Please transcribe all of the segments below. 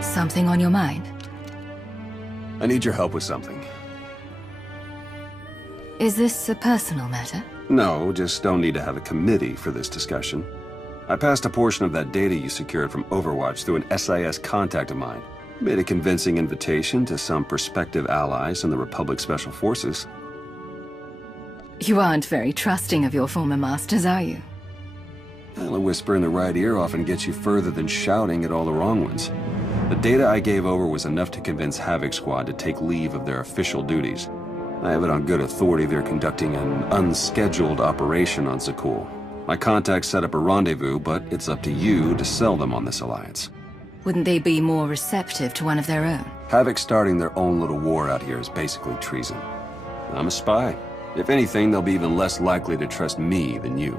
Something on your mind? I need your help with something. Is this a personal matter? No, just don't need to have a committee for this discussion. I passed a portion of that data you secured from Overwatch through an SIS contact of mine. Made a convincing invitation to some prospective allies in the Republic Special Forces. You aren't very trusting of your former masters, are you? Well, a whisper in the right ear often gets you further than shouting at all the wrong ones. The data I gave over was enough to convince Havoc Squad to take leave of their official duties. I have it on good authority they're conducting an unscheduled operation on Zakul. My contacts set up a rendezvous, but it's up to you to sell them on this alliance. Wouldn't they be more receptive to one of their own? Havoc starting their own little war out here is basically treason. I'm a spy. If anything, they'll be even less likely to trust me than you.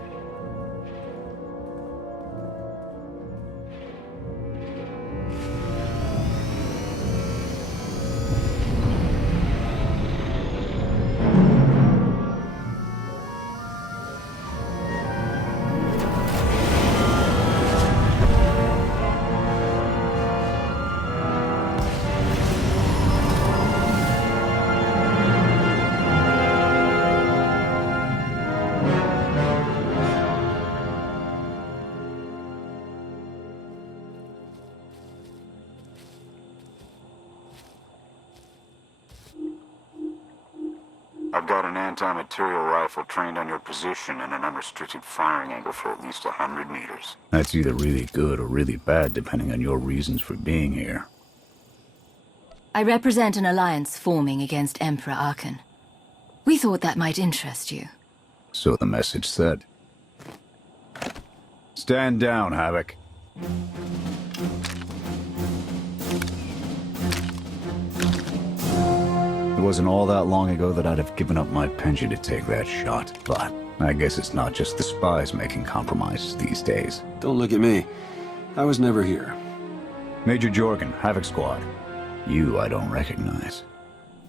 I've got an anti-material rifle trained on your position and an unrestricted firing angle for at least 100 meters. That's either really good or really bad, depending on your reasons for being here. I represent an alliance forming against Emperor Arkan. We thought that might interest you. So the message said. Stand down, Havoc. It wasn't all that long ago that I'd have given up my pension to take that shot, but I guess it's not just the spies making compromises these days. Don't look at me. I was never here. Major Jorgen, Havoc Squad. You I don't recognize.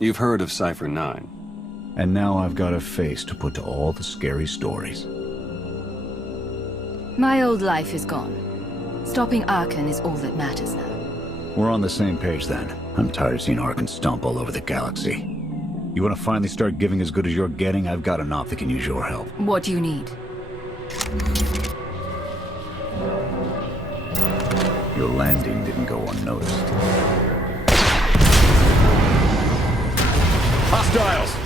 You've heard of Cypher 9. And now I've got a face to put to all the scary stories. My old life is gone. Stopping Arkan is all that matters now. We're on the same page then. I'm tired of seeing Arkan stomp all over the galaxy. You want to finally start giving as good as you're getting? I've got an op that can use your help. What do you need? Your landing didn't go unnoticed. Hostiles!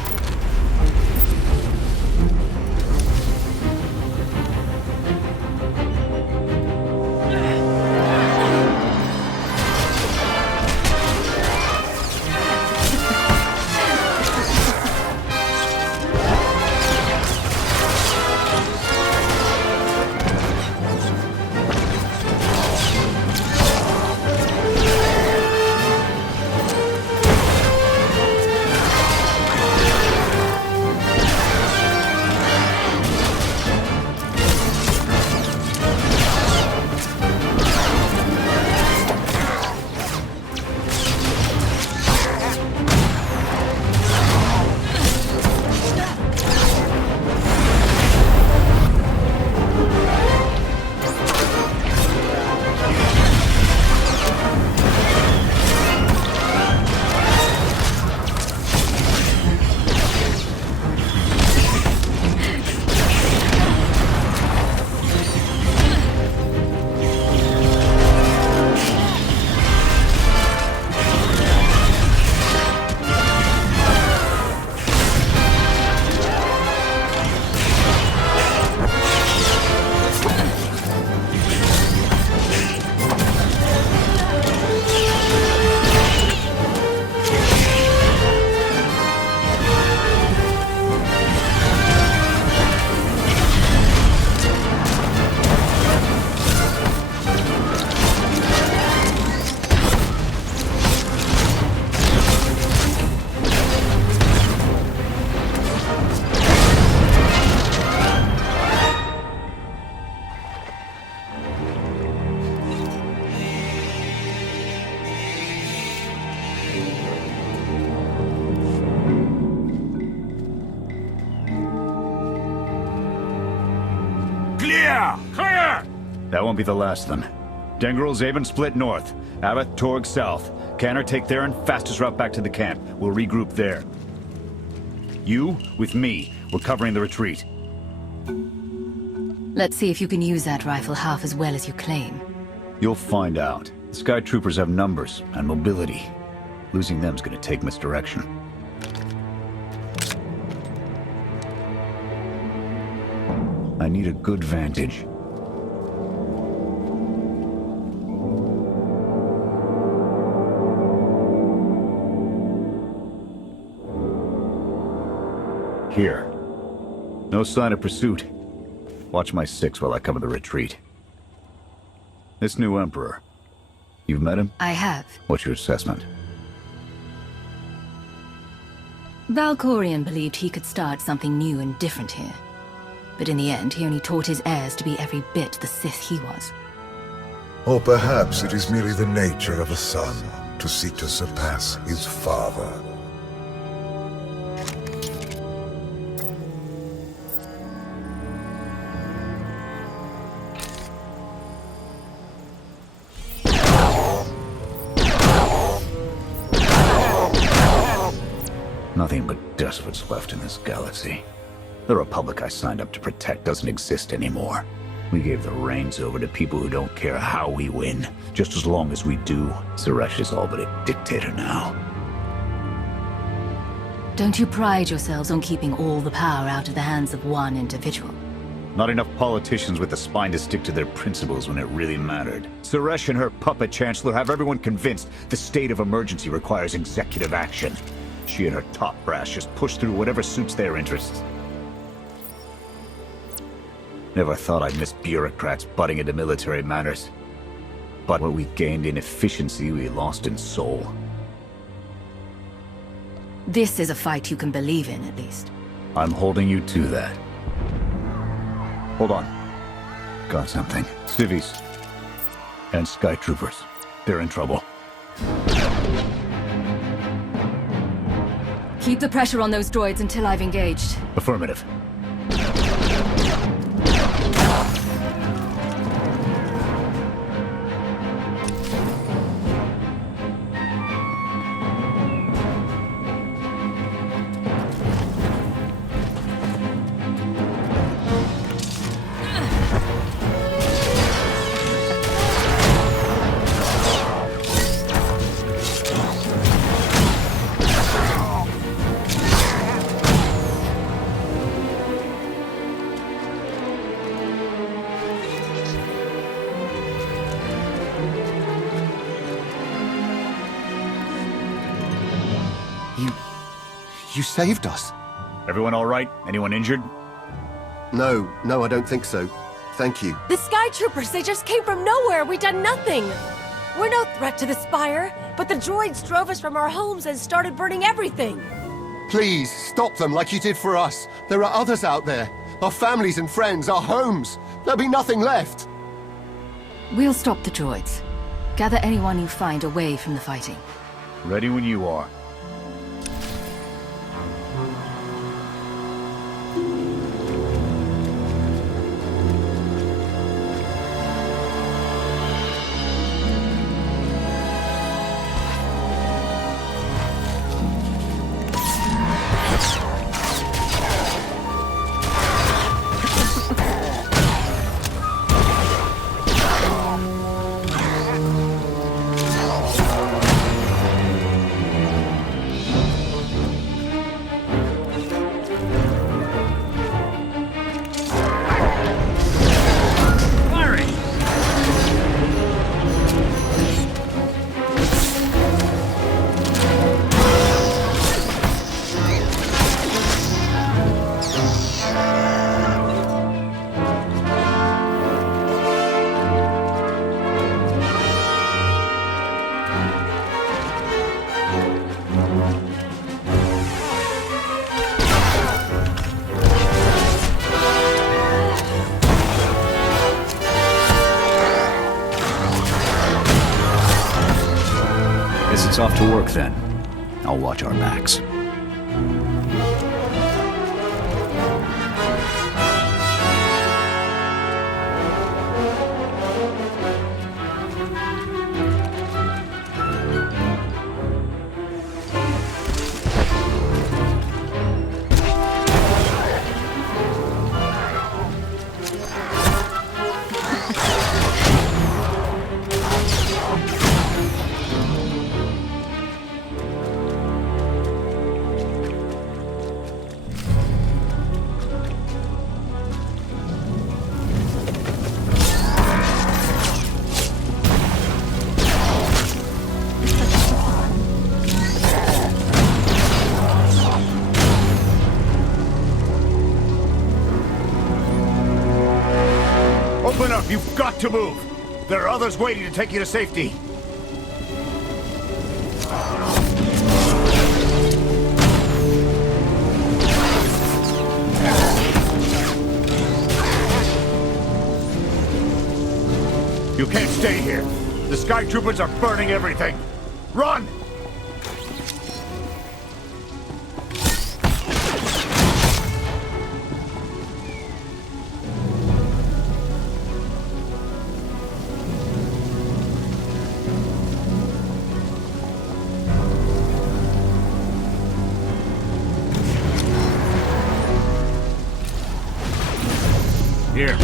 That won't be the last then. Dengrel, Zaven split north. Abath, Torg south. Canner take Theron, fastest route back to the camp. We'll regroup there. You, with me. We're covering the retreat. Let's see if you can use that rifle half as well as you claim. You'll find out. The Sky Troopers have numbers and mobility. Losing them's gonna take misdirection. I need a good vantage. Here. No sign of pursuit. Watch my six while I cover the retreat. This new Emperor. You've met him? I have. What's your assessment? Valkorion believed he could start something new and different here. But in the end, he only taught his heirs to be every bit the Sith he was. Or perhaps it is merely the nature of a son to seek to surpass his father. Nothing but dust what's left in this galaxy. The Republic I signed up to protect doesn't exist anymore. We gave the reins over to people who don't care how we win, just as long as we do. Suresh is all but a dictator now. Don't you pride yourselves on keeping all the power out of the hands of one individual? Not enough politicians with the spine to stick to their principles when it really mattered. Suresh and her puppet chancellor have everyone convinced the state of emergency requires executive action. She and her top brass just push through whatever suits their interests. Never thought I'd miss bureaucrats butting into military matters. But what we gained in efficiency, we lost in soul. This is a fight you can believe in, at least. I'm holding you to that. Hold on. Got something. Civvies. And Sky Troopers. They're in trouble. Keep the pressure on those droids until I've engaged. Affirmative. You saved us. Everyone all right? Anyone injured? No, I don't think so. Thank you. The Sky Troopers, they just came from nowhere. We done nothing. We're no threat to the Spire, but the droids drove us from our homes and started burning everything. Please, stop them like you did for us. There are others out there. Our families and friends, our homes. There'll be nothing left. We'll stop the droids. Gather anyone you find away from the fighting. Ready when you are. It's off to work then. I'll watch our backs. Open up! You've got to move! There are others waiting to take you to safety. You can't stay here. The Sky Troopers are burning everything. Run! Here.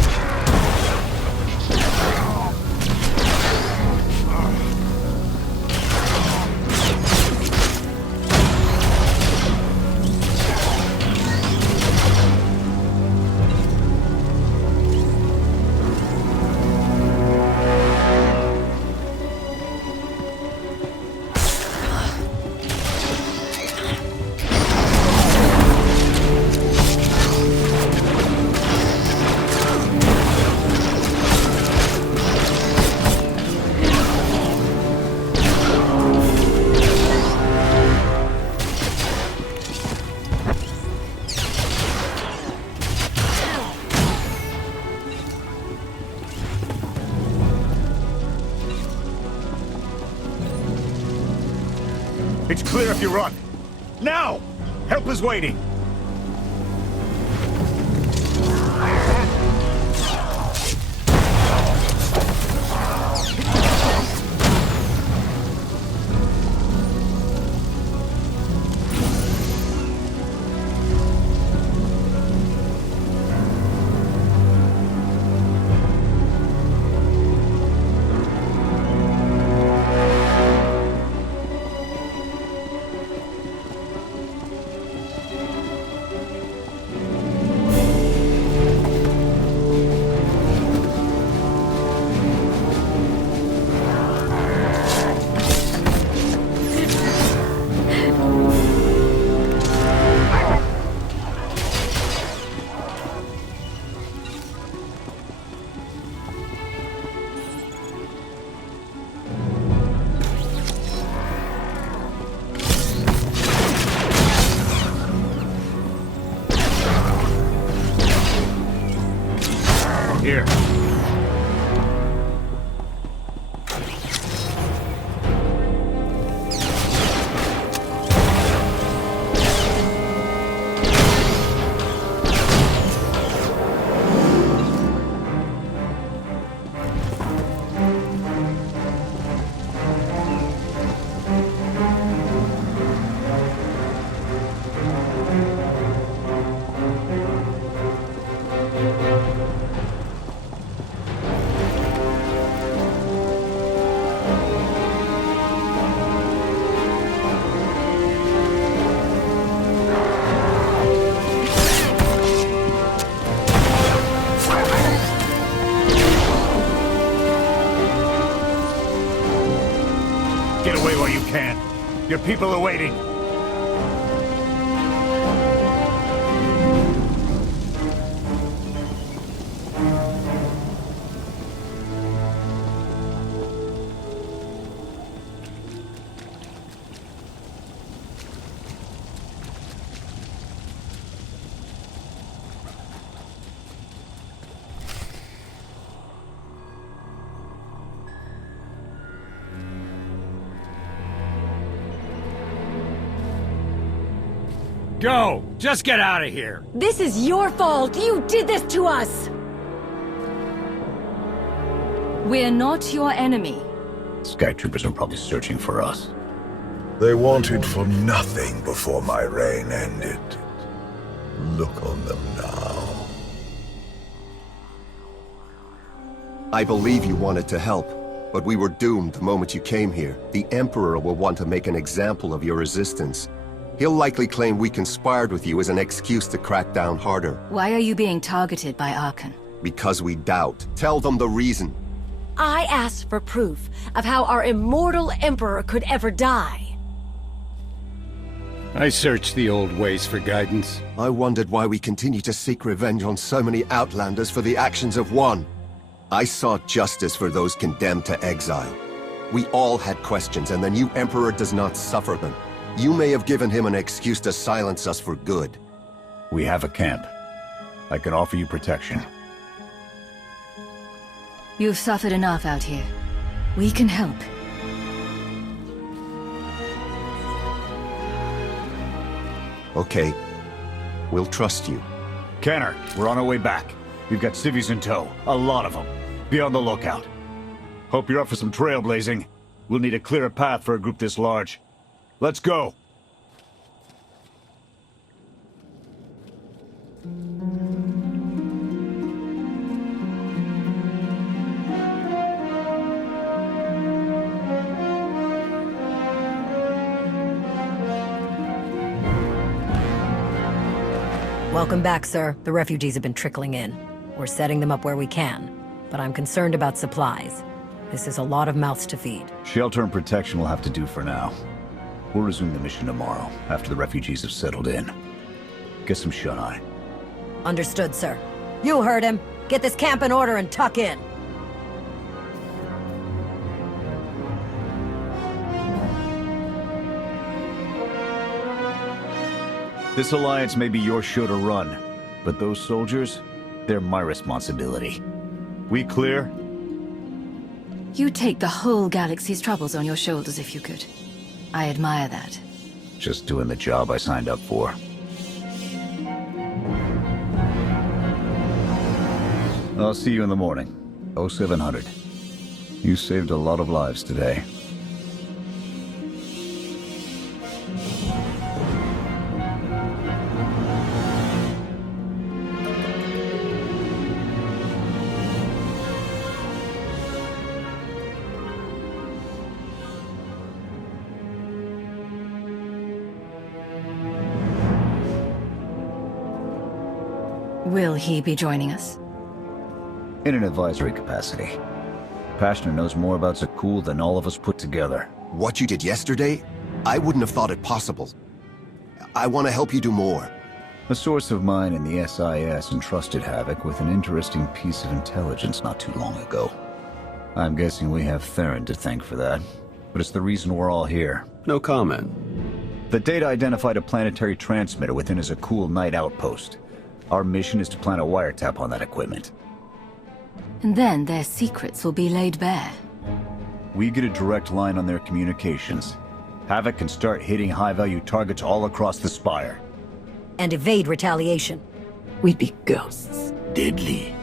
It's clear if you run. Now! Help is waiting. Here. Get away while you can. Your people are waiting. Go! Just get out of here! This is your fault! You did this to us! We're not your enemy. Sky Troopers are probably searching for us. They wanted for nothing before my reign ended. Look on them now. I believe you wanted to help, but we were doomed the moment you came here. The Emperor will want to make an example of your resistance. He'll likely claim we conspired with you as an excuse to crack down harder. Why are you being targeted by Archon? Because we doubt. Tell them the reason. I asked for proof of how our immortal Emperor could ever die. I searched the old ways for guidance. I wondered why we continue to seek revenge on so many Outlanders for the actions of one. I sought justice for those condemned to exile. We all had questions, and the new Emperor does not suffer them. You may have given him an excuse to silence us for good. We have a camp. I can offer you protection. You've suffered enough out here. We can help. Okay. We'll trust you. Kenner, we're on our way back. We've got civvies in tow. A lot of them. Be on the lookout. Hope you're up for some trailblazing. We'll need to clear a path for a group this large. Let's go! Welcome back, sir. The refugees have been trickling in. We're setting them up where we can, but I'm concerned about supplies. This is a lot of mouths to feed. Shelter and protection will have to do for now. We'll resume the mission tomorrow, after the refugees have settled in. Get some shut-eye. Understood, sir. You heard him. Get this camp in order and tuck in. This alliance may be your show to run, but those soldiers, they're my responsibility. We clear? You'd take the whole galaxy's troubles on your shoulders if you could. I admire that. Just doing the job I signed up for. I'll see you in the morning. 0700. You saved a lot of lives today. Will he be joining us? In an advisory capacity. Pashner knows more about Zakul than all of us put together. What you did yesterday? I wouldn't have thought it possible. I want to help you do more. A source of mine in the SIS entrusted Havoc with an interesting piece of intelligence not too long ago. I'm guessing we have Theron to thank for that, but it's the reason we're all here. No comment. The data identified a planetary transmitter within a Zakul Knight outpost. Our mission is to plant a wiretap on that equipment. And then their secrets will be laid bare. We get a direct line on their communications. Havoc can start hitting high-value targets all across the Spire. And evade retaliation. We'd be ghosts. Deadly.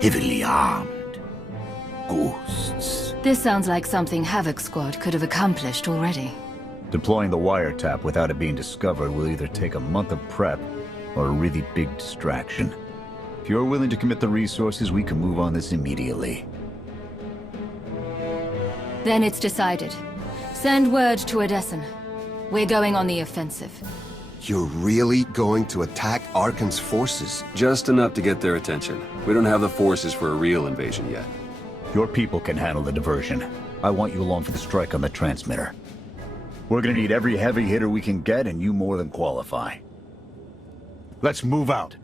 Heavily armed. Ghosts. This sounds like something Havoc Squad could have accomplished already. Deploying the wiretap without it being discovered will either take a month of prep or a really big distraction. If you're willing to commit the resources, we can move on this immediately. Then it's decided. Send word to Odessen. We're going on the offensive. You're really going to attack Archon's forces? Just enough to get their attention. We don't have the forces for a real invasion yet. Your people can handle the diversion. I want you along for the strike on the transmitter. We're gonna need every heavy hitter we can get, and you more than qualify. Let's move out.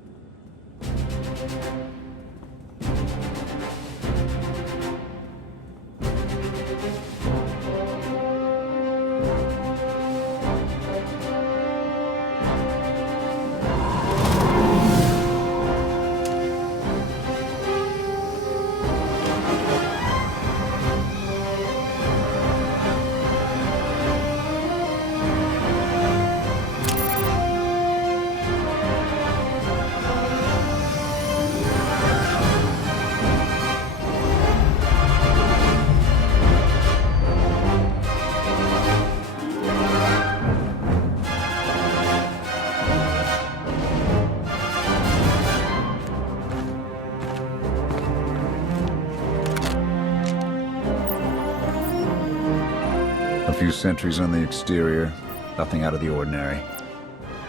few sentries on the exterior. Nothing out of the ordinary.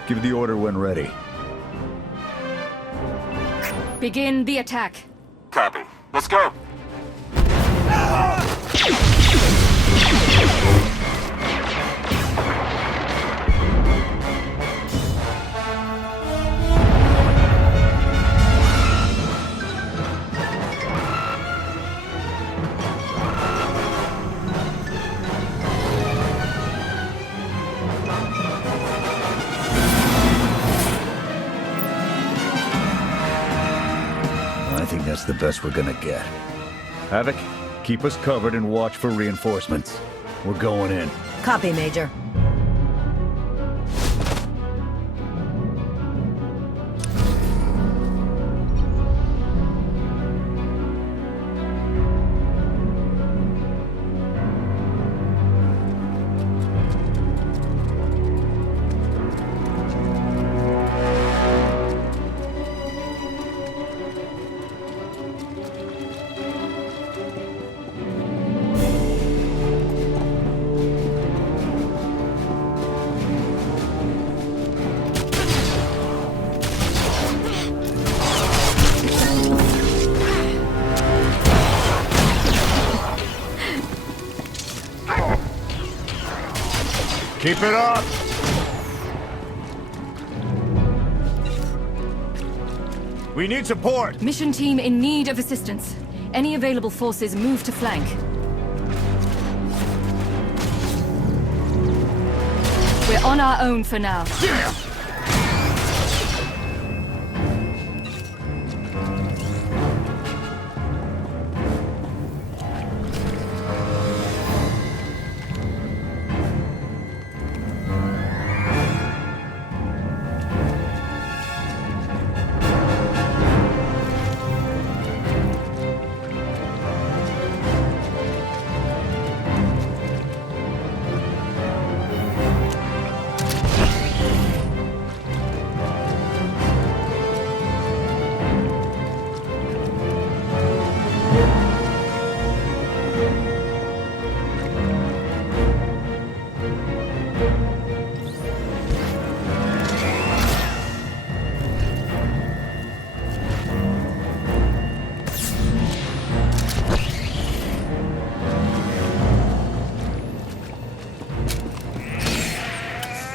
Give the order when ready. Begin the attack. Copy. Let's go. I think that's the best we're gonna get. Havoc, keep us covered and watch for reinforcements. We're going in. Copy, Major. Keep it up! We need support! Mission team in need of assistance. Any available forces move to flank. We're on our own for now. Yeah.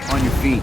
On your feet.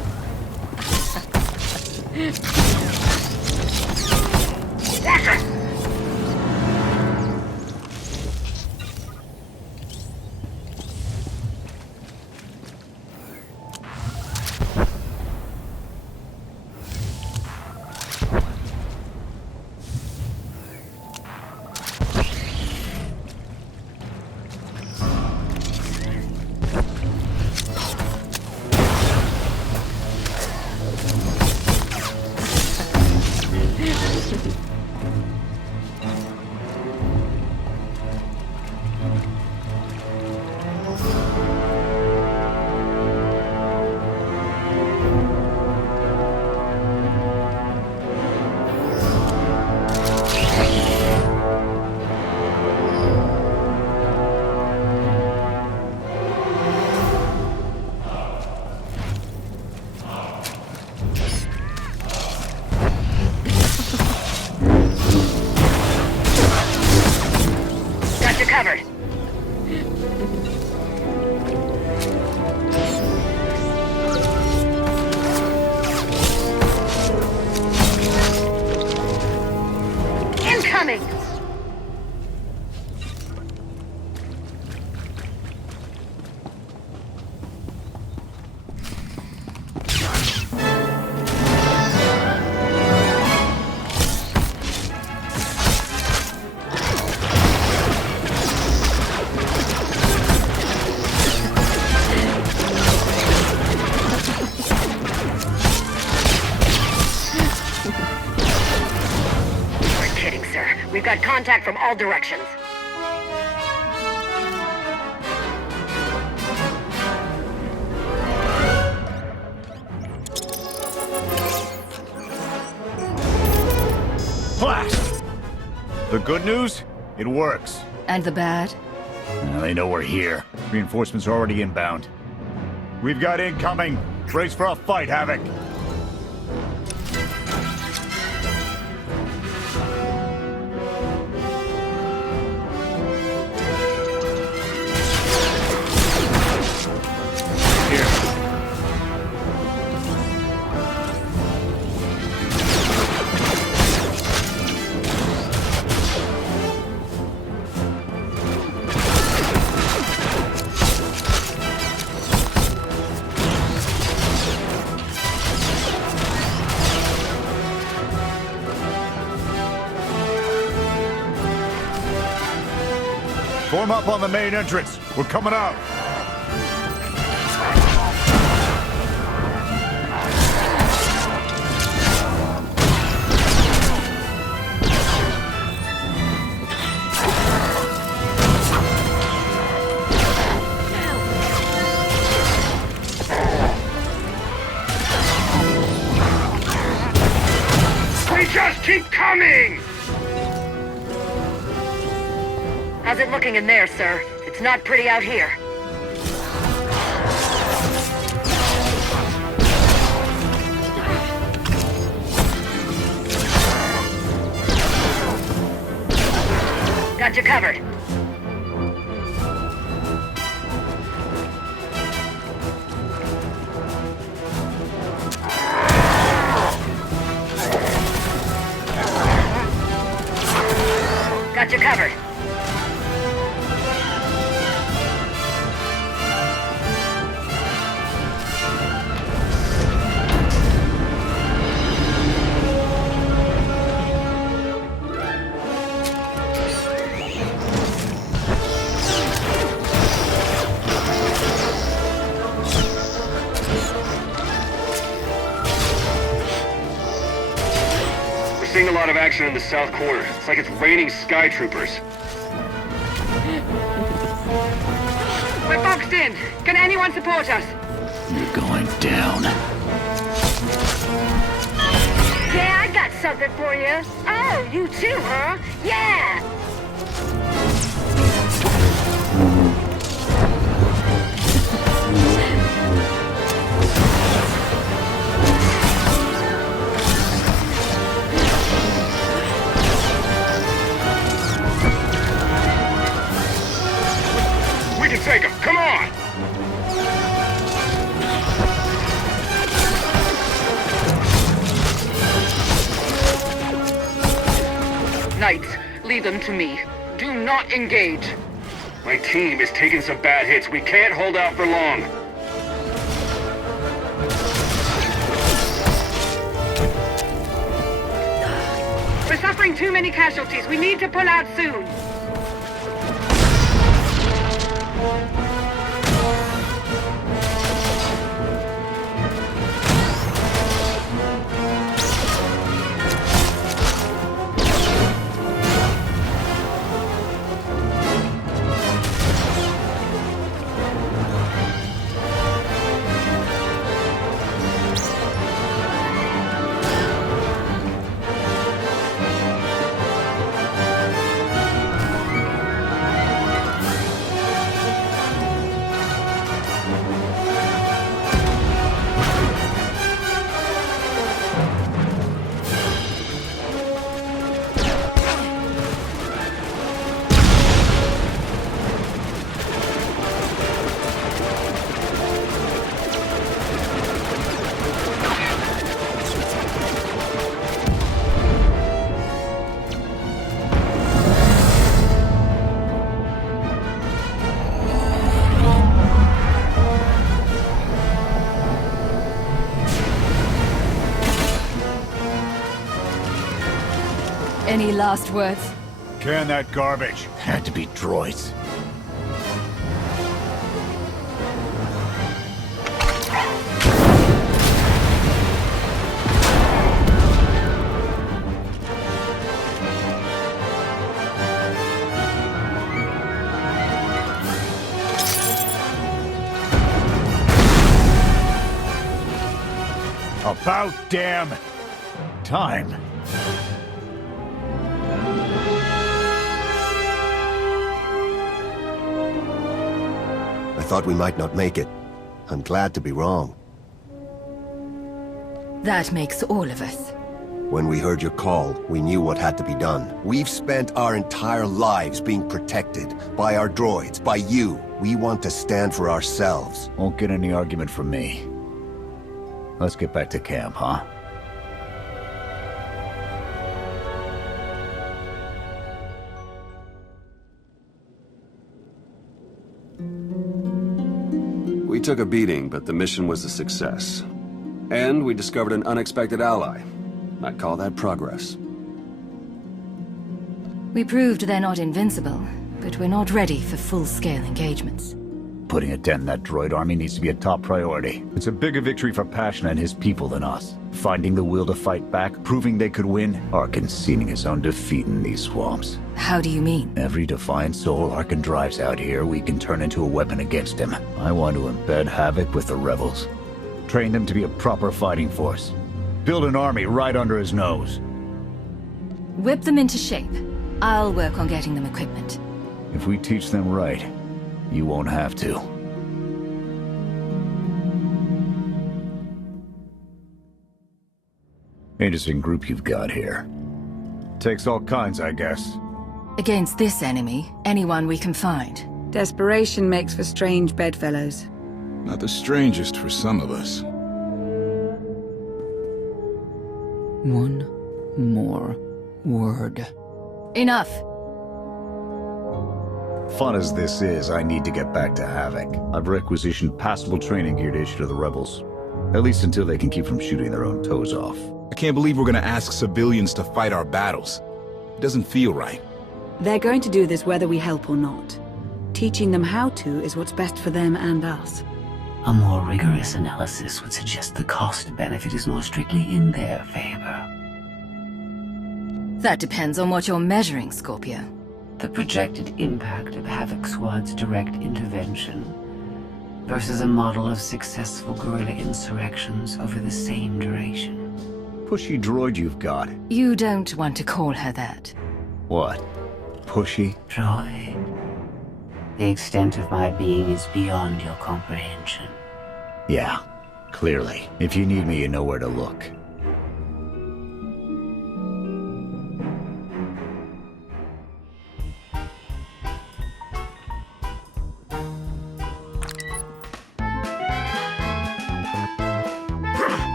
Covered. Incoming. We've got contact from all directions. Blast! The good news? It works. And the bad? They know we're here. Reinforcements are already inbound. We've got incoming. Brace for a fight, Havoc. Form up on the main entrance. We're coming out. We just keep coming! How's it looking in there, sir? It's not pretty out here. Got you covered. Got you covered. Seeing a lot of action in the south corner. It's like it's raining sky troopers. We're boxed in. Can anyone support us? You're going down. Yeah, I got something for you. Oh, you too, huh? Yeah! We can take him. Come on! Knights, leave them to me. Do not engage. My team is taking some bad hits. We can't hold out for long. We're suffering too many casualties. We need to pull out soon. Any last words? Can that garbage. Had to be droids. About damn time. thought we might not make it. I'm glad to be wrong. That makes all of us. When we heard your call, we knew what had to be done. We've spent our entire lives being protected. By our droids, by you. We want to stand for ourselves. Won't get any argument from me. Let's get back to camp, huh? We took a beating, but the mission was a success. And we discovered an unexpected ally. I'd call that progress. We proved they're not invincible, but we're not ready for full-scale engagements. Putting a dent in that droid army needs to be a top priority. It's a bigger victory for Passion and his people than us. Finding the will to fight back, proving they could win, or conceding his own defeat in these swamps. How do you mean? Every defiant soul Arkan drives out here, we can turn into a weapon against him. I want to embed Havoc with the rebels. Train them to be a proper fighting force. Build an army right under his nose. Whip them into shape. I'll work on getting them equipment. If we teach them right, you won't have to. Interesting group you've got here. Takes all kinds, I guess. Against this enemy, anyone we can find. Desperation makes for strange bedfellows. Not the strangest for some of us. One more word. Enough. Fun as this is, I need to get back to Havoc. I've requisitioned passable training gear to issue to the rebels. At least until they can keep from shooting their own toes off. I can't believe we're gonna ask civilians to fight our battles. It doesn't feel right. They're going to do this whether we help or not. Teaching them how to is what's best for them and us. A more rigorous analysis would suggest the cost-benefit is more strictly in their favor. That depends on what you're measuring, Scorpio. The projected impact of Havoc Squad's direct intervention versus a model of successful guerrilla insurrections over the same duration. Pushy droid you've got. You don't want to call her that. What? Pushy? Droid. The extent of my being is beyond your comprehension. Yeah, clearly. If you need me, you know where to look.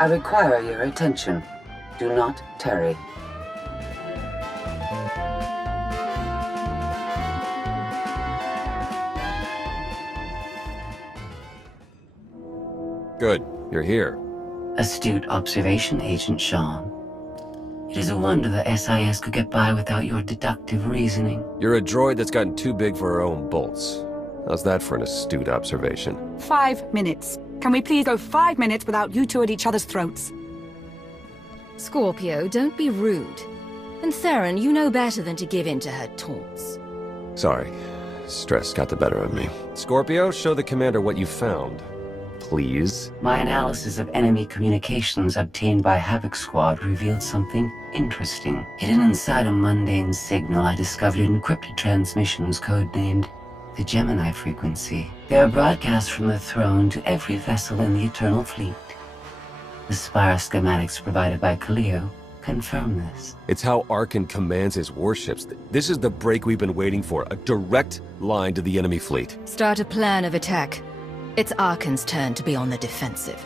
I require your attention. Do not tarry. Good. You're here. Astute observation, Agent Sean. It is a wonder the SIS could get by without your deductive reasoning. You're a droid that's gotten too big for her own bolts. How's that for an astute observation? 5 minutes. Can we please go 5 minutes without you two at each other's throats? Scorpio, don't be rude. And Theron, you know better than to give in to her taunts. Sorry. Stress got the better of me. Scorpio, show the commander what you found. Please. My analysis of enemy communications obtained by Havoc Squad revealed something interesting. Hidden inside a mundane signal, I discovered encrypted transmissions codenamed the Gemini frequency. They are broadcasts from the throne to every vessel in the Eternal Fleet. The Spire schematics provided by Kaleo confirm this. It's how Arkan commands his warships. This is the break we've been waiting for. A direct line to the enemy fleet. Start a plan of attack. It's Arkan's turn to be on the defensive.